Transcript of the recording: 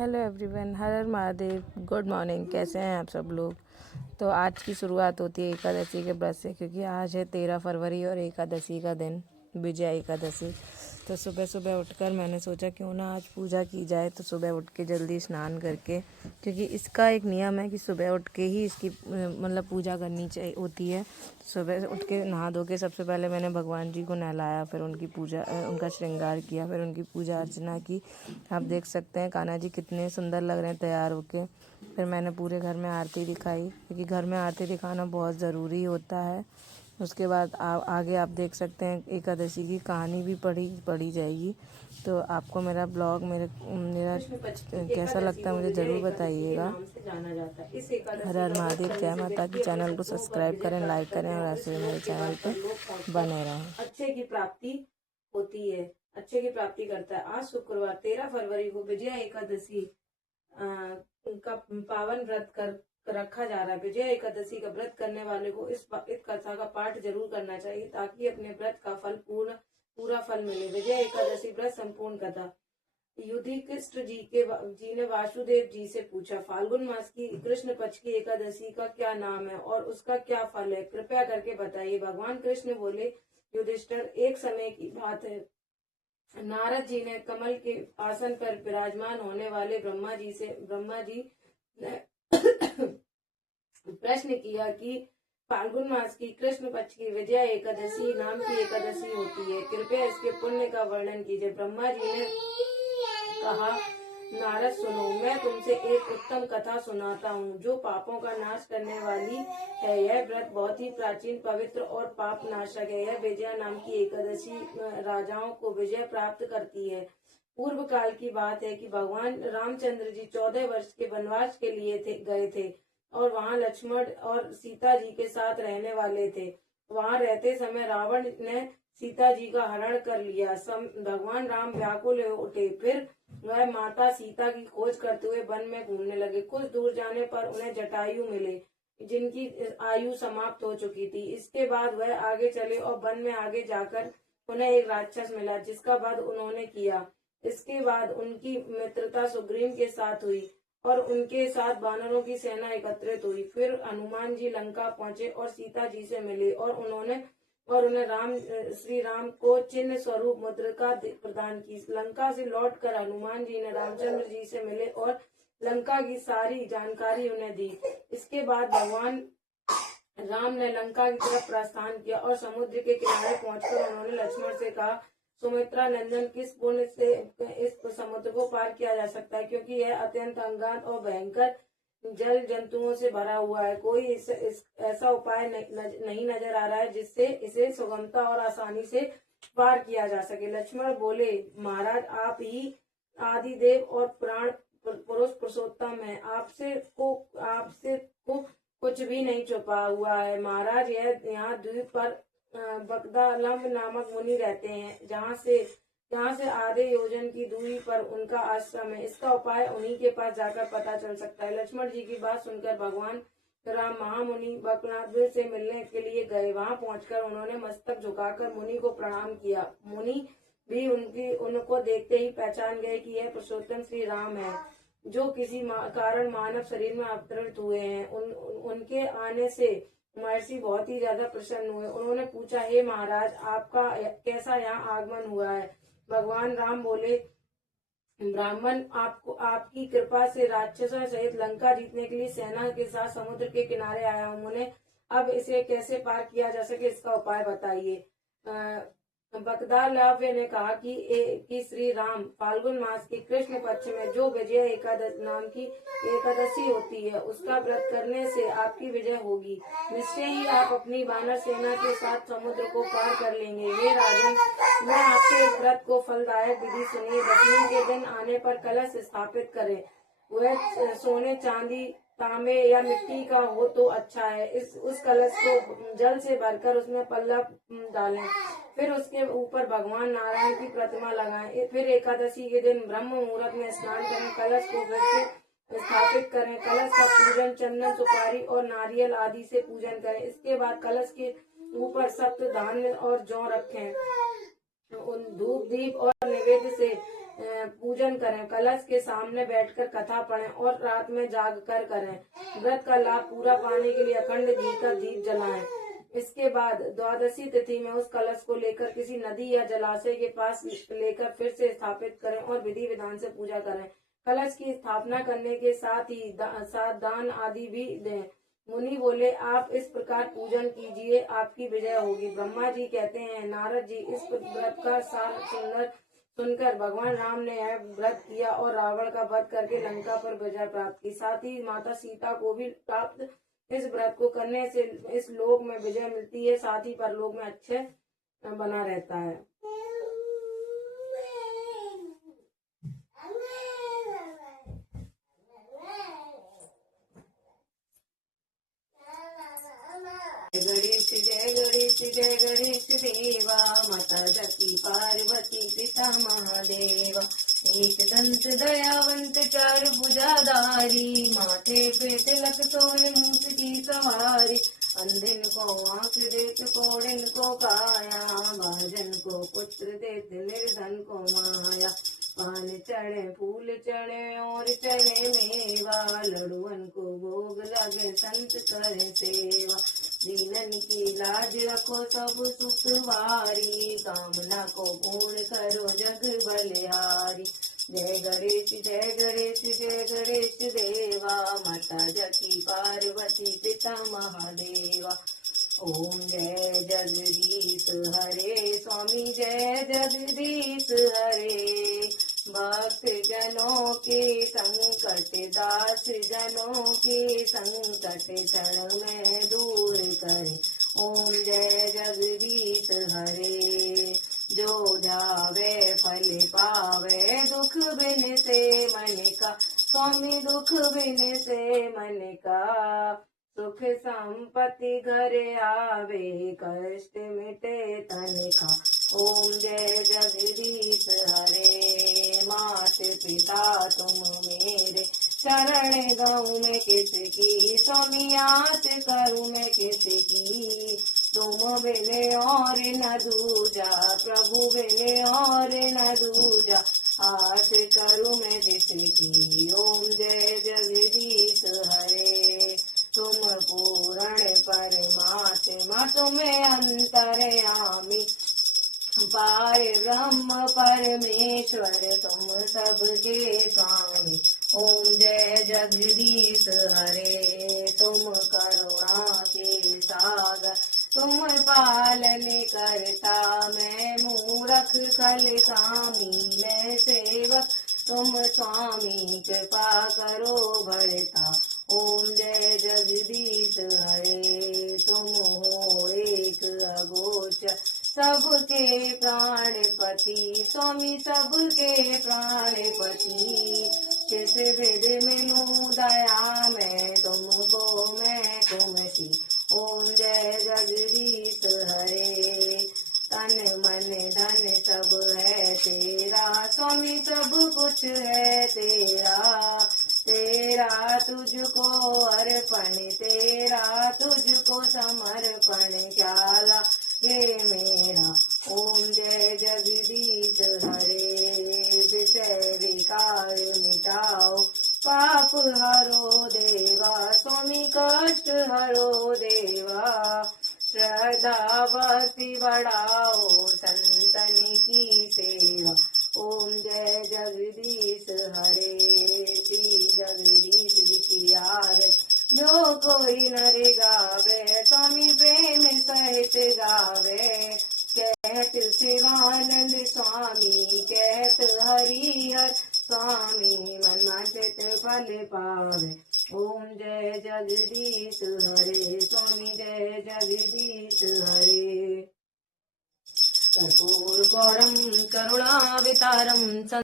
Hello everyone, Har Har Mahadev. Good morning. कैसे हैं आप सब लोग। तो आज की शुरुआत होती है एकादशी के व्रत से, क्योंकि आज है 13 फरवरी और एकादशी का दिन, विजया एकादशी। तो सुबह सुबह उठकर मैंने सोचा क्यों ना आज पूजा की जाए। तो सुबह उठ के जल्दी स्नान करके, क्योंकि इसका एक नियम है कि सुबह उठ के ही इसकी मतलब पूजा करनी चाहिए होती है। सुबह उठ के नहा धो के सबसे पहले मैंने भगवान जी को नहलाया, फिर उनकी पूजा उनका श्रृंगार किया, फिर उनकी पूजा अर्चना की। आप देख सकते हैं कान्हा जी कितने सुंदर लग रहे हैं तैयार होके। फिर मैंने पूरे घर में आरती दिखाई, क्योंकि घर में आरती दिखाना बहुत ज़रूरी होता है। उसके बाद आगे आप देख सकते हैं एकादशी की कहानी भी पढ़ी जाएगी। तो आपको मेरा ब्लॉग मेरा कैसा लगता है मुझे ज़रूर बताइएगा। हर हर महादेव, जय माता की। चैनल को सब्सक्राइब करें, लाइक करें और ऐसे मेरे चैनल पर बने रहें। अच्छे की प्राप्ति होती है, अच्छे की प्राप्ति करता है। आज शुक्रवार 13 फरवरी को विजया एकादशी का पावन व्रत कर रखा जा रहा है। विजया एकादशी का व्रत करने वाले को इस कथा का पाठ जरूर करना चाहिए, ताकि अपने व्रत का फल पूरा फल मिले। विजया एकादशी व्रत संपूर्ण कथा। युधिष्ठिर जी ने वासुदेव जी से पूछा, फाल्गुन मास की कृष्ण पक्ष की एकादशी का क्या नाम है और उसका क्या फल है, कृपया करके बताइए। भगवान कृष्ण बोले, युधिष्ठिर, एक समय की बात है, नारद जी ने कमल के आसन पर विराजमान होने वाले ब्रह्मा जी ने प्रश्न किया कि फाल्गुन मास की कृष्ण पक्ष की विजया एकादशी नाम की एकादशी होती है, कृपया इसके पुण्य का वर्णन कीजिए। ब्रह्मा जी ने कहा, नारद सुनो, मैं तुमसे एक उत्तम कथा सुनाता हूँ जो पापों का नाश करने वाली है। यह व्रत बहुत ही प्राचीन, पवित्र और पाप नाशक है। यह विजया नाम की एकादशी राजाओं को विजय प्राप्त करती है। पूर्व काल की बात है कि भगवान रामचंद्र जी 14 वर्ष के वनवास के लिए गए थे और वहाँ लक्ष्मण और सीता जी के साथ रहने वाले थे। वहाँ रहते समय रावण ने सीता जी का हरण कर लिया। भगवान राम व्याकुल हो उठे। फिर वह माता सीता की खोज करते हुए वन में घूमने लगे। कुछ दूर जाने पर उन्हें जटायु मिले, जिनकी आयु समाप्त हो चुकी थी। इसके बाद वह आगे चले और वन में आगे जाकर उन्हें एक राक्षस मिला, जिसका वध उन्होंने किया। इसके बाद उनकी मित्रता सुग्रीव के साथ हुई और उनके साथ वानरों की सेना एकत्रित हुई। फिर हनुमान जी लंका पहुंचे और सीता जी से मिले और उन्हें श्री राम को चिन्ह स्वरूप मुद्रिका प्रदान की। लंका से लौटकर हनुमान जी ने रामचंद्र जी से मिले और लंका की सारी जानकारी उन्हें दी। इसके बाद भगवान राम ने लंका की तरफ प्रस्थान किया और समुद्र के किनारे पहुंचकर उन्होंने लक्ष्मण से कहा, सुमित्रा नंदन, किस पुण्य से इस समुद्र को पार किया जा सकता है, क्योंकि यह अत्यंत अज्ञात और भयंकर जल जंतुओं से भरा हुआ है। कोई ऐसा उपाय नहीं नजर आ रहा है जिससे इसे सुगमता और आसानी से पार किया जा सके। लक्ष्मण बोले, महाराज, आप ही आदिदेव और प्राण पुरुष पुरुषोत्तम है। आपसे को कुछ भी नहीं छुपा हुआ है। महाराज, यहाँ द्वीप पर बगदालम्ब नामक मुनि रहते हैं, जहाँ से आधे योजन की दूरी पर उनका आश्रम है। इसका उपाय उन्हीं के पास जाकर पता चल सकता है। लक्ष्मण जी की बात सुनकर भगवान राम महामुनि बकनाथ से मिलने के लिए गए। वहां पहुंचकर उन्होंने मस्तक झुकाकर मुनि को प्रणाम किया। मुनि भी उनको देखते ही पहचान गए कि यह पुरुषोत्तम श्री राम है, जो किसी कारण मानव शरीर में अवतरित हुए हैं। उनके आने से महर्षि बहुत ही ज्यादा प्रसन्न हुए। उन्होंने पूछा, हे महाराज, आपका कैसा यहाँ आगमन हुआ है। भगवान राम बोले, ब्राह्मण, आपकी कृपा से राक्षसों सहित लंका जीतने के लिए सेना के साथ समुद्र के किनारे आया हूँ। उन्हें अब इसे कैसे पार किया जा सके, इसका उपाय बताइए। बगदालव्य ने कहा कि श्री राम फाल्गुन मास की कृष्ण पक्ष में जो विजय एकादशी नाम की एकादशी होती है, उसका व्रत करने से आपकी विजय होगी। निश्चय ही आप अपनी वानर सेना के साथ समुद्र को पार कर लेंगे। हे राजन, मैं आपके इस व्रत को फलदायक विधि सुनिए। दशमी के दिन आने पर कलश स्थापित करें। वह सोने, चांदी, तांबे या मिट्टी का हो तो अच्छा है। उस कलश को जल से भरकर उसमें पल्लव डालें। फिर उसके ऊपर भगवान नारायण की प्रतिमा लगाएं। फिर एकादशी के दिन ब्रह्म मुहूर्त में स्नान करें। कलश को फिर से स्थापित करें। कलश का पूजन चंदन, सुपारी और नारियल आदि से पूजन करें। इसके बाद कलश के ऊपर सप्त धान्य और जौ रखें। उन धूप, दीप और नैवेद्य से पूजन करें, कलश के सामने बैठकर कथा पढ़ें और रात में जाग कर करें। व्रत का लाभ पूरा पाने के लिए अखंड घी का दीप जलाएं। इसके बाद द्वादशी तिथि में उस कलश को लेकर किसी नदी या जलाशय के पास लेकर फिर से स्थापित करें और विधि विधान से पूजा करें। कलश की स्थापना करने के साथ ही साथ दान आदि भी दें। मुनि बोले, आप इस प्रकार पूजन कीजिए, आपकी विजय होगी। ब्रह्मा जी कहते हैं, नारद जी, इस व्रत का सार सुनकर भगवान राम ने यह व्रत किया और रावण का वध करके लंका पर विजय प्राप्त की। साथ ही माता सीता को भी प्राप्त इस व्रत को करने से इस लोक में विजय मिलती है, साथ ही परलोक में अच्छे बना रहता है। जय गणेश जय गणेश देवा, माता जकी पार्वती पिता महादेवा। एक दंत दयावंत चार भुजाधारी, माथे पे तिलक सोए मूस की सवारी। अंधिन को आंख देत कोड़िन को काया, भाजन को पुत्र देत निर्धन को माया। पान चढ़े फूल चढ़े और चढ़े मेवा, लड़ुअन को भोग लगे संत करे सेवा। दीनन की लाज रखो सब सुखवारी, कामना को पूर्ण करो जग बलिहारी। जय गणेश जय गणेश जय गणेश देवा, माता जकी पार्वती पिता महादेवा। ओम जय जगदीश हरे, स्वामी जय जगदीश हरे। भक्त जनों के संकट, दास जनों के संकट क्षण में दूर करे। ओम जय जगदीश हरे। जो जावे फल पावे, दुख बिन से मन का, स्वामी दुख बिन से मन का। सुख संपत्ति घर आवे, कष्ट मिटे तन का। ओम जय जगदीश हरे। मात पिता तुम मेरे, शरण गऊ में किसकी, स्वामी आस करूँ मैं किसकी। तुम बिने और न दूजा, प्रभु बिने और न दूजा, आस करूँ मैं जिसकी। ओम जय जगदीश हरे। तुम पूर्ण परमात्मा, तुम्हें अंतर्यामी, पार ब्रह्म परमेश्वर, तुम सबके स्वामी। ओम जय जगदीश हरे। तुम करुणा के सागर, तुम पालन करता, मैं मूरख कल कामी, मैं सेवक तुम स्वामी, कृपा करो बढ़ता। ओम जय जगदीश हरे। तुम हो एक अगोचर, सबके प्राणपति, स्वामी सबके प्राणपति। किस विध मिलूं दया में तुमको मैं तुमसी। ओम जय जगदीश हरे। तन मन धन सब है तेरा, स्वामी सब कुछ है तेरा। तेरा तुझको अर्पण, तेरा तुझको समर्पण, क्या लागे मेरा। ओम जय जगदीश हरे। विषय विकार मिटाओ, पाप हरो देवा, स्वामी कष्ट हरो देवा। श्रद्धा भक्ति बढ़ाओ, संतन की सेवा। ओम जय जगदीश हरे। श्री जगदीश जी की आरती जो कोई नर गावे, स्वामी प्रेम सहित गावे। कहत शिवानंद स्वामी, कहत हरिहर स्वामी, मन माचित फल पावे। ओम जय जगदीश हरे, स्वामी जय जगदीश हरे। कर्पूर गौरम करुणावतारम